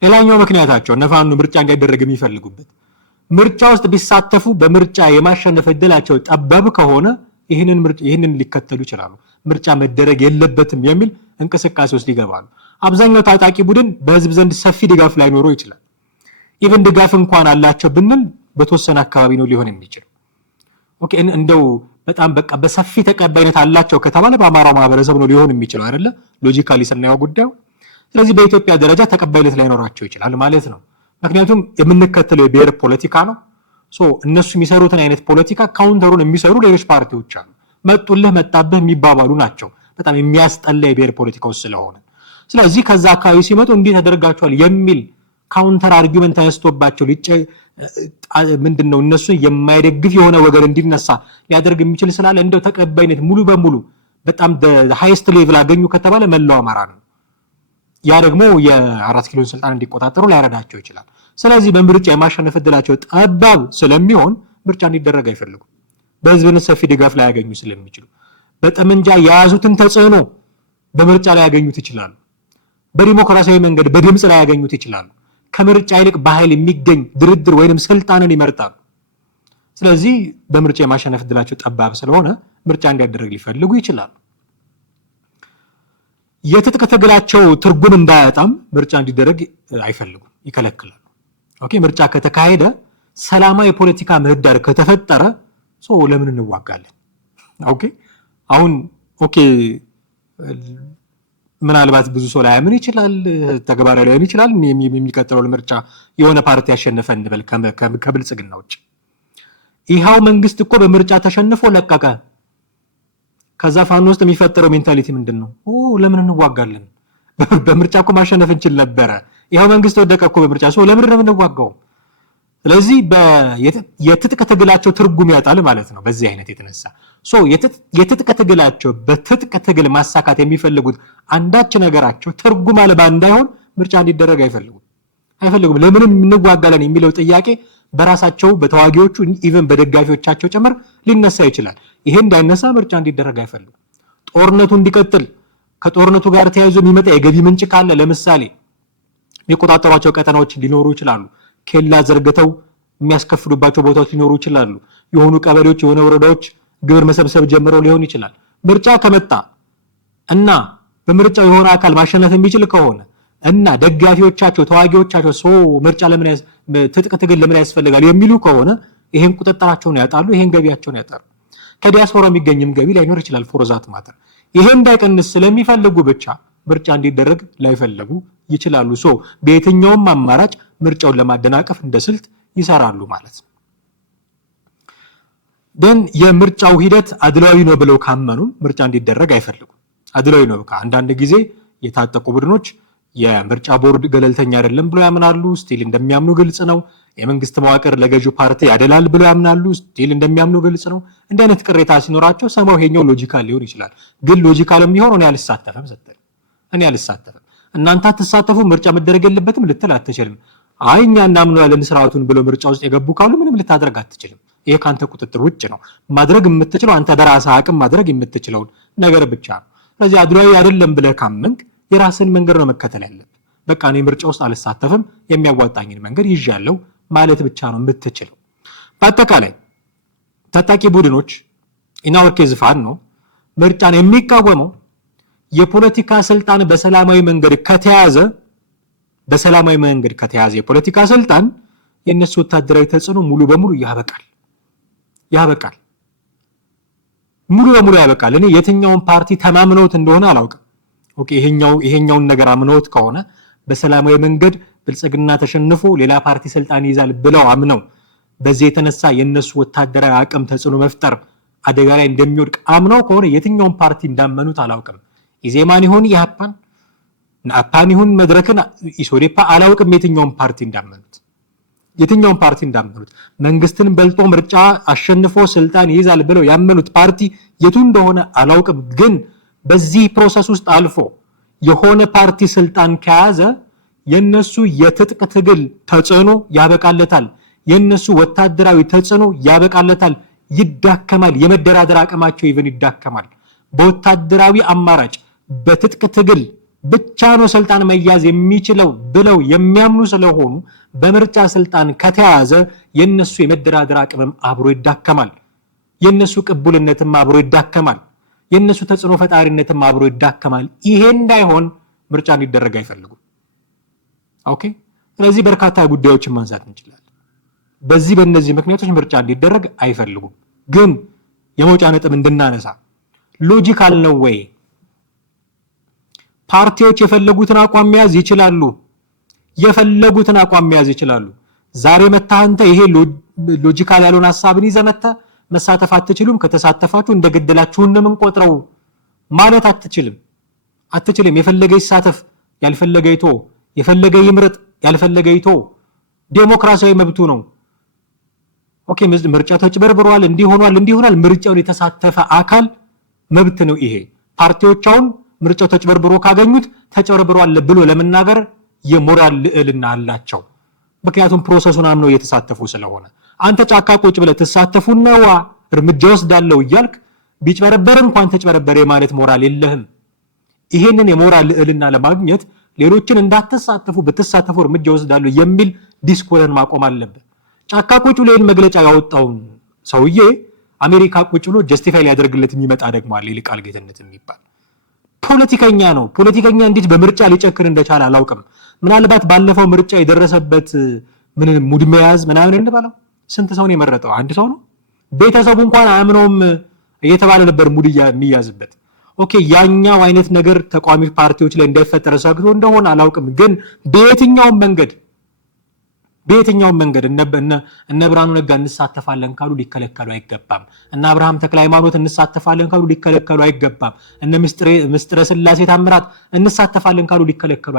ሌላኛው ምክንያታቸው ነፋኑ ምርጫ እንዲያደርግ የሚፈልጉበት ምርጫ ውስጥ ቢሳተፉ በምርጫ የማሸነፍ እድላቸው ጠባብ ከሆነ ይሄንን ሊከተሉ ይችላሉ ምርጫ መደረግ የለበትም የሚል እንቅስቃሴ ውስጥ ይገባሉ አብዛኛው ታጣቂ ቡድን በህዝብ ዘንድ ሰፊ ድጋፍ ላይኖረው ይችላል ኢቭን ድጋፍ እንኳን አላቸው ብንል በተወሰነ አካባቢ ነው ሊሆን የሚችል ኦኬ እንደው በጣም በቃ በሰፊ ተቀባይነት አላቸው ከተባለ በአማራው ማህበረሰብ ነው ሊሆን የሚችለው አይደለ ሎጂካሊ ስናየው ጉዳዩ ስለዚህ በኢትዮጵያ ደረጃ ተቀባይነት ላይኖራቸው ይችላል ማለት ነው ምክንያቱም የምንከተለው የብሔር ፖለቲካ ነው እነሱ የሚሰሩትን አይነት ፖለቲካ ካውንተሩን የሚሰሩ ሌሎች ፓርቲዎች አሉ መጡልህ መጣብህ የሚባባሉ ናቸው በጣም የሚያስጠላ የብሔር ፖለቲካው ስለሆነ ስለዚህ ከዛ አካባቢ ሲመጡ እንዴት ተደርጋቸዋል የሚል ካውንተር አርጊውመንት ተነስቶባቸው ምንድነው እነሱ የማይደግፍ የሆነ ወገን እንዲነሳ ሊያደርግ የሚችል ስላለ እንደው ተቀባይነት ሙሉ በሙሉ በጣም ሃይስት ሌቭል አገኙ ከተባለ መላው አማራ ነው ያ ደግሞ የ4 ኪሎን ስልጣን እንዲቆጣጠሩ ሊያረዳቸው ይችላል ስለዚህ በምርጫ የማሸነፍ እድላቸው ጠባብ ስለሚሆን ምርጫ እንዲደረግ አይፈልጉም በህዝብነት ሰፊ ድጋፍ ላይ ያገኙ ስለሚችሉ በጠመንጃ የያዙትን ተጽዕኖ በምርጫ ላይ ያገኙት ይችላሉ በዲሞክራሲያዊ መንገድ በድምጽ ላይ ያገኙት ይችላሉ ከምርጫ ይልቅ በኃይል የሚገኝ ድርድር ወይንም ስልጣንን ይመርጣሉ ስለዚህ በምርጫ የማሸነፍ እድላቸው ጠባብ ስለሆነ ምርጫ እንዲያደርግ ሊፈልጉ ይችላሉ የትጥቅ ትግላቸው ትርጉም እንዳያጣም ምርጫ እንዲደረግ አይፈልጉም ይከለክላሉ ኦኬ ምርጫ ከተካሄደ ሰላማዊ የፖለቲካ ምህዳር ከተፈጠረ ለምን እንዋጋለን ኦኬ አሁን ኦኬ ምናልባት ብዙ ሰው ላያምን ይችላል፣ ተግባራዊ ላይሆን ይችላል። የሚቀጥለው ምርጫ የሆነ ፓርቲ ያሸነፈ እንበል ከብልጽግና ውጭ። ይኸው መንግስት እኮ በምርጫ ተሸንፎ ለቀቀ። ከዛ ፋኖ ውስጥ የሚፈጠረው ሜንታሊቲ ምንድን ነው? ለምን እንዋጋለን? በምርጫ እኮ ማሸነፍ እንችል ነበረ። ይኸው መንግስት ወደቀ እኮ በምርጫ። ለምን ነው የምንዋጋው? ስለዚህ የትጥቅ ትግላቸው ትርጉም ያጣል ማለት ነው። በዚህ አይነት የተነሳ የትጥቅ ትግላቸው በትጥቅ ትግል ማሳካት የሚፈልጉት አንዳች ነገራቸው ትርጉም አልባ እንዳይሆን ምርጫ እንዲደረግ አይፈልጉም። ለምንም እንዋጋለን የሚለው ጥያቄ በራሳቸው በተዋጊዎቹ ኢቨን በደጋፊዎቻቸው ጭምር ሊነሳ ይችላል። ይሄ እንዳይነሳ ምርጫ እንዲደረግ አይፈልጉም። ጦርነቱ እንዲቀጥል ከጦርነቱ ጋር ተያይዞ የሚመጣ የገቢ ምንጭ ካለ ለምሳሌ የሚቆጣጠሯቸው ቀጠናዎች ሊኖሩ ይችላሉ። ኬላ ዘርግተው የሚያስከፍሉባቸው ቦታዎች ሊኖሩ ይችላሉ። የሆኑ ቀበሌዎች የሆነ ወረዳዎች ግብር መሰብሰብ ጀምረው ሊሆን ይችላል። ምርጫ ከመጣ እና በምርጫው የሆነ አካል ማሸነፍ የሚችል ከሆነ እና ደጋፊዎቻቸው ተዋጊዎቻቸው ምርጫ ትጥቅ ትግል ለምን ያስፈልጋል የሚሉ ከሆነ ይሄን ቁጥጥራቸውን ያጣሉ፣ ይሄን ገቢያቸውን ያጣሉ። ከዲያስፖራ የሚገኝም ገቢ ላይኖር ይችላል። ፎርዛት ማተር ይሄ እንዳይቀንስ ስለሚፈልጉ ብቻ ምርጫ እንዲደረግ ላይፈልጉ ይችላሉ። በየትኛውም አማራጭ ምርጫውን ለማደናቀፍ እንደ ስልት ይሰራሉ ማለት ነው። የምርጫው ሂደት አድሏዊ ነው ብለው ካመኑ ምርጫ እንዲደረግ አይፈልጉም። አድሏዊ ነው አንዳንድ ጊዜ የታጠቁ ቡድኖች የምርጫ ቦርድ ገለልተኛ አይደለም ብለው ያምናሉ። ስቲል እንደሚያምኑ ግልጽ ነው። የመንግስት መዋቅር ለገዢው ፓርቲ ያደላል ብለው ያምናሉ። ስቲል እንደሚያምኑ ግልጽ ነው። እንዲህ አይነት ቅሬታ ሲኖራቸው ሰማው ይሄኛው ሎጂካል ሊሆን ይችላል። ግን ሎጂካል የሚሆነው እኔ አልሳተፍም እናንተ አትሳተፉ ምርጫ መደረግ የለበትም ልትል አትችልም። እኛ እናምናለን ስርዓቱን ብለው ምርጫ ውስጥ የገቡ ካሉ ምንም ልታደርግ አትችልም። ይሄ ካንተ ቁጥጥር ውጭ ነው። ማድረግ የምትችለው አንተ በራስህ አቅም ማድረግ የምትችለውን ነገር ብቻ ነው። ስለዚህ አድሏዊ አይደለም ብለህ ካመንክ የራስን መንገድ ነው መከተል ያለብህ። በቃ እኔ ምርጫ ውስጥ አልሳተፍም የሚያዋጣኝን መንገድ ይዣለሁ ማለት ብቻ ነው የምትችለው። በአጠቃላይ ታጣቂ ቡድኖች ኢናወር ኬዝ ፋኖ ምርጫን የሚቃወመው የፖለቲካ ስልጣን በሰላማዊ መንገድ ከተያዘ የፖለቲካ ስልጣን የነሱ ወታደራዊ ተጽዕኖ ሙሉ በሙሉ ያበቃል። እኔ የትኛውን ፓርቲ ተማምነውት እንደሆነ አላውቅም። ኦኬ ይሄኛውን ነገር አምነውት ከሆነ በሰላማዊ መንገድ ብልጽግና ተሸንፎ ሌላ ፓርቲ ስልጣን ይዛል ብለው አምነው በዚህ የተነሳ የነሱ ወታደራዊ አቅም ተጽዕኖ መፍጠር አደጋ ላይ እንደሚወድቅ አምነው ከሆነ የትኛውን ፓርቲ እንዳመኑት አላውቅም። ኢዜማን ይሁን ኢህአፓን አፓን ይሁን መድረክን ኢሶዴፓ አላውቅም። የትኛውን ፓርቲ እንዳመኑት መንግስትን በልጦ ምርጫ አሸንፎ ስልጣን ይይዛል ብለው ያመኑት ፓርቲ የቱ እንደሆነ አላውቅም። ግን በዚህ ፕሮሰስ ውስጥ አልፎ የሆነ ፓርቲ ስልጣን ከያዘ የነሱ የትጥቅ ትግል ተጽዕኖ ያበቃለታል። የነሱ ወታደራዊ ተጽዕኖ ያበቃለታል፣ ይዳከማል። የመደራደር አቅማቸው ይብን ይዳከማል። በወታደራዊ አማራጭ በትጥቅ ትግል ብቻ ነው ስልጣን መያዝ የሚችለው ብለው የሚያምኑ ስለሆኑ በምርጫ ስልጣን ከተያዘ የነሱ የመደራደር አቅምም አብሮ ይዳከማል። የነሱ ቅቡልነትም አብሮ ይዳከማል። የነሱ ተጽዕኖ ፈጣሪነትም አብሮ ይዳከማል። ይሄ እንዳይሆን ምርጫ እንዲደረግ አይፈልጉም። ኦኬ። ስለዚህ በርካታ ጉዳዮችን ማንሳት እንችላለን። በእነዚህ ምክንያቶች ምርጫ እንዲደረግ አይፈልጉም። ግን የመውጫ ነጥብ እንድናነሳ ሎጂካል ነው ወይ? ፓርቲዎች የፈለጉትን አቋም መያዝ ይችላሉ። ዛሬ መተህ አንተ ይሄ ሎጂካል ያልሆነ ሐሳብን ይዘህ መተህ መሳተፍ አትችሉም፣ ከተሳተፋችሁ እንደገደላችሁን ነው የምንቆጥረው ማለት አትችልም። የፈለገ ይሳተፍ፣ ያልፈለገ ይቶ፣ የፈለገ ይምረጥ፣ ያልፈለገ ይቶ፣ ዴሞክራሲያዊ መብቱ ነው። ኦኬ። ምርጫው ተጭበርብሯል፣ እንዲሆናል ምርጫውን የተሳተፈ አካል መብት ነው ይሄ። ፓርቲዎች አሁን ምርጫው ተጭበርብሮ ካገኙት ተጭበርብሯል ብሎ ለመናገር የሞራል ልዕልና አላቸው። ምክንያቱም ፕሮሰሱን አምነው እየተሳተፉ ስለሆነ። አንተ ጫካ ቁጭ ብለህ ተሳተፉና እርምጃ ወስዳለሁ እያልክ ቢጭበረበር እንኳን ተጭበረበረ ማለት ሞራል የለህም። ይሄንን የሞራል ልዕልና ለማግኘት ሌሎችን እንዳትሳተፉ ብትሳተፉ እርምጃ ወስዳለሁ የሚል ዲስኮርን ማቆም አለበት። ጫካ ቁጭ ብሎ መግለጫ ያወጣውን ሰውዬ አሜሪካ ቁጭ ብሎ ጀስቲፋይ ሊያደርግለት የሚመጣ ደግሞ አለ። ይልቃል ጌትነት የሚባል ፖለቲከኛ ነው። ፖለቲከኛ እንዴት በምርጫ ሊጨክር እንደቻለ አላውቅም። ምናልባት ባለፈው ምርጫ የደረሰበት ሙድ መያዝ ምናምን እንባለው ስንት ሰው ነው የመረጠው? አንድ ሰው ነው። ቤተሰቡ እንኳን አያምነውም እየተባለ ነበር ሙድ የሚያዝበት። ኦኬ ያኛው አይነት ነገር ተቋሚ ፓርቲዎች ላይ እንዳይፈጠር ሰግቶ እንደሆነ አላውቅም፣ ግን በየትኛውም መንገድ እነ ብርሃኑ ነጋ እንሳተፋለን ካሉ ሊከለከሉ አይገባም። እነ አብርሃም ተክለ ሃይማኖት እንሳተፋለን ካሉ ሊከለከሉ አይገባም። እነ ምስጥረ ስላሴ ታምራት እንሳተፋለን ካሉ ሊከለከሉ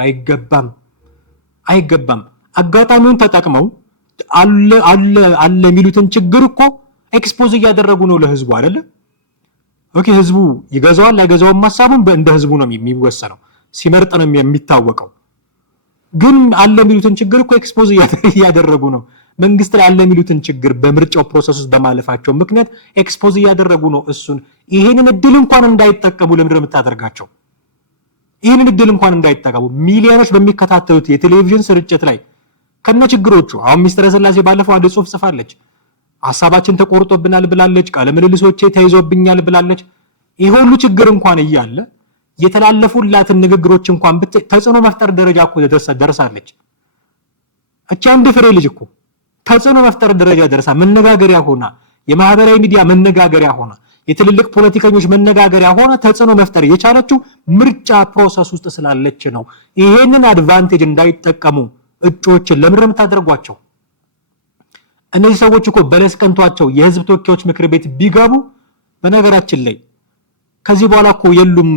አይገባም። አጋጣሚውን ተጠቅመው አለ የሚሉትን ችግር እኮ ኤክስፖዝ እያደረጉ ነው ለህዝቡ አይደለ? ኦኬ ህዝቡ ይገዛዋል አይገዛውም ሐሳቡን እንደ ህዝቡ ነው የሚወሰነው፣ ሲመርጥ ነው የሚታወቀው። ግን አለ የሚሉትን ችግር እኮ ኤክስፖዝ እያደረጉ ነው። መንግስት ላይ አለ የሚሉትን ችግር በምርጫው ፕሮሰስ ውስጥ በማለፋቸው ምክንያት ኤክስፖዝ እያደረጉ ነው እሱን። ይሄንን እድል እንኳን እንዳይጠቀሙ ለምንድን ነው የምታደርጋቸው? ይሄንን እድል እንኳን እንዳይጠቀሙ ሚሊዮኖች በሚከታተሉት የቴሌቪዥን ስርጭት ላይ ከነ ችግሮቹ አሁን ሚስተር ስላሴ ባለፈው አንድ ጽሁፍ ጽፋለች። ሐሳባችን ተቆርጦብናል ብላለች። ቃለ ምልልሶቼ ተይዞብኛል ብላለች። ይሄ ሁሉ ችግር እንኳን እያለ የተላለፉላትን ንግግሮች እንኳን ተጽዕኖ መፍጠር ደረጃ እኮ ደርሳለች። እቺ አንድ ፍሬ ልጅ እኮ ተጽዕኖ መፍጠር ደረጃ ደርሳ መነጋገሪያ ሆና የማህበራዊ ሚዲያ መነጋገሪያ ሆና የትልልቅ ፖለቲከኞች መነጋገሪያ ሆና ተጽዕኖ መፍጠር የቻለችው ምርጫ ፕሮሰስ ውስጥ ስላለች ነው። ይሄንን አድቫንቴጅ እንዳይጠቀሙ እጩዎችን ለምን ነው የምታደርጓቸው? እነዚህ ሰዎች እኮ በለስ ቀንቷቸው የህዝብ ተወካዮች ምክር ቤት ቢገቡ በነገራችን ላይ ከዚህ በኋላ እኮ የሉም።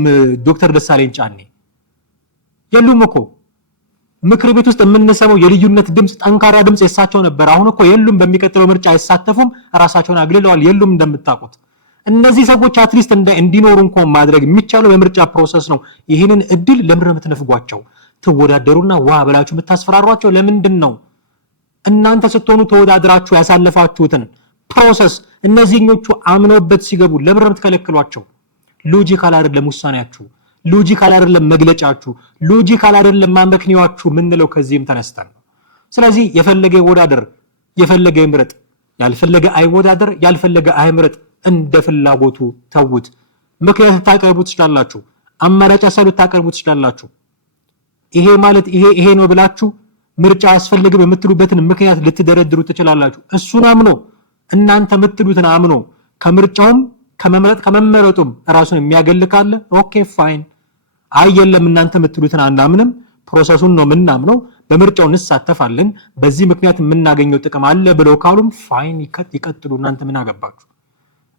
ዶክተር ደሳለኝ ጫኔ የሉም እኮ ምክር ቤት ውስጥ የምንሰማው የልዩነት ድምጽ፣ ጠንካራ ድምጽ የሳቸው ነበር። አሁን እኮ የሉም። በሚቀጥለው ምርጫ አይሳተፉም። ራሳቸውን አግልለዋል። የሉም። እንደምታውቁት እነዚህ ሰዎች አትሊስት እንዲኖሩ እንኳን ማድረግ የሚቻለው የምርጫ ፕሮሰስ ነው። ይሄንን እድል ለምን ነው የምትነፍጓቸው? ትወዳደሩና ዋ ብላችሁ የምታስፈራሯቸው ለምንድን ነው? እናንተ ስትሆኑ ተወዳድራችሁ ያሳለፋችሁትን ፕሮሰስ እነዚህኞቹ አምነውበት ሲገቡ ለምን ነው የምትከለክሏቸው? ሎጂካል አይደለም ውሳኔያችሁ፣ ሎጂካል አይደለም መግለጫችሁ፣ ሎጂካል አይደለም ማመክንያችሁ ምንለው ከዚህም ተነስተን ነው። ስለዚህ የፈለገ ይወዳደር፣ የፈለገ ይምረጥ፣ ያልፈለገ አይወዳደር፣ ያልፈለገ አይምረጥ፣ እንደ ፍላጎቱ ተውት። ምክንያት ታቀርቡ ትችላላችሁ፣ አማራጭ ሐሳብ ታቀርቡ ትችላላችሁ። ይሄ ማለት ይሄ ነው ብላችሁ ምርጫ ያስፈልግም የምትሉበትን ምክንያት ልትደረድሩ ትችላላችሁ። እሱን አምኖ እናንተ የምትሉትን አምኖ ከምርጫውም ከመመረጡም ራሱን የሚያገል ካለ ኦኬ ፋይን። አይ የለም እናንተ የምትሉትን አናምንም፣ ፕሮሰሱን ነው ምናምነው፣ በምርጫው እንሳተፋለን፣ በዚህ ምክንያት የምናገኘው ጥቅም አለ ብለው ካሉም ፋይን ይቀጥሉ። እናንተ ምን አገባችሁ?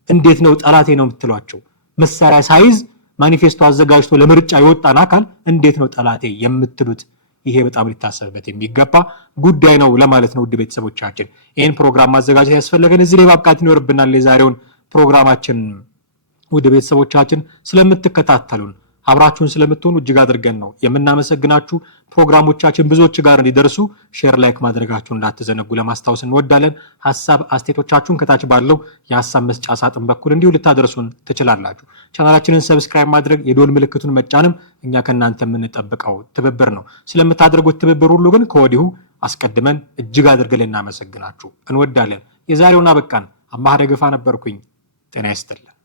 እንዴት ነው ጠላቴ ነው የምትሏቸው? መሳሪያ ሳይዝ ማኒፌስቶ አዘጋጅቶ ለምርጫ የወጣን አካል እንዴት ነው ጠላቴ የምትሉት? ይሄ በጣም ሊታሰብበት የሚገባ ጉዳይ ነው ለማለት ነው። ውድ ቤተሰቦቻችን ይህን ፕሮግራም ማዘጋጀት ያስፈለገን እዚህ ላይ ማብቃት ይኖርብናል። የዛሬውን ፕሮግራማችን ውድ ቤተሰቦቻችን ስለምትከታተሉን አብራችሁን ስለምትሆኑ እጅግ አድርገን ነው የምናመሰግናችሁ። ፕሮግራሞቻችን ብዙዎች ጋር እንዲደርሱ ሼር፣ ላይክ ማድረጋችሁን እንዳትዘነጉ ለማስታወስ እንወዳለን። ሐሳብ አስተያየቶቻችሁን ከታች ባለው የሐሳብ መስጫ ሳጥን በኩል እንዲሁ ልታደርሱን ትችላላችሁ። ቻናላችንን ሰብስክራይብ ማድረግ፣ የደወል ምልክቱን መጫንም እኛ ከእናንተ የምንጠብቀው ትብብር ነው። ስለምታደርጉት ትብብር ሁሉ ግን ከወዲሁ አስቀድመን እጅግ አድርገን ልናመሰግናችሁ እንወዳለን። የዛሬውን አበቃን። አማሃ ደገፋ ነበርኩኝ። ጤና ይስጥልን።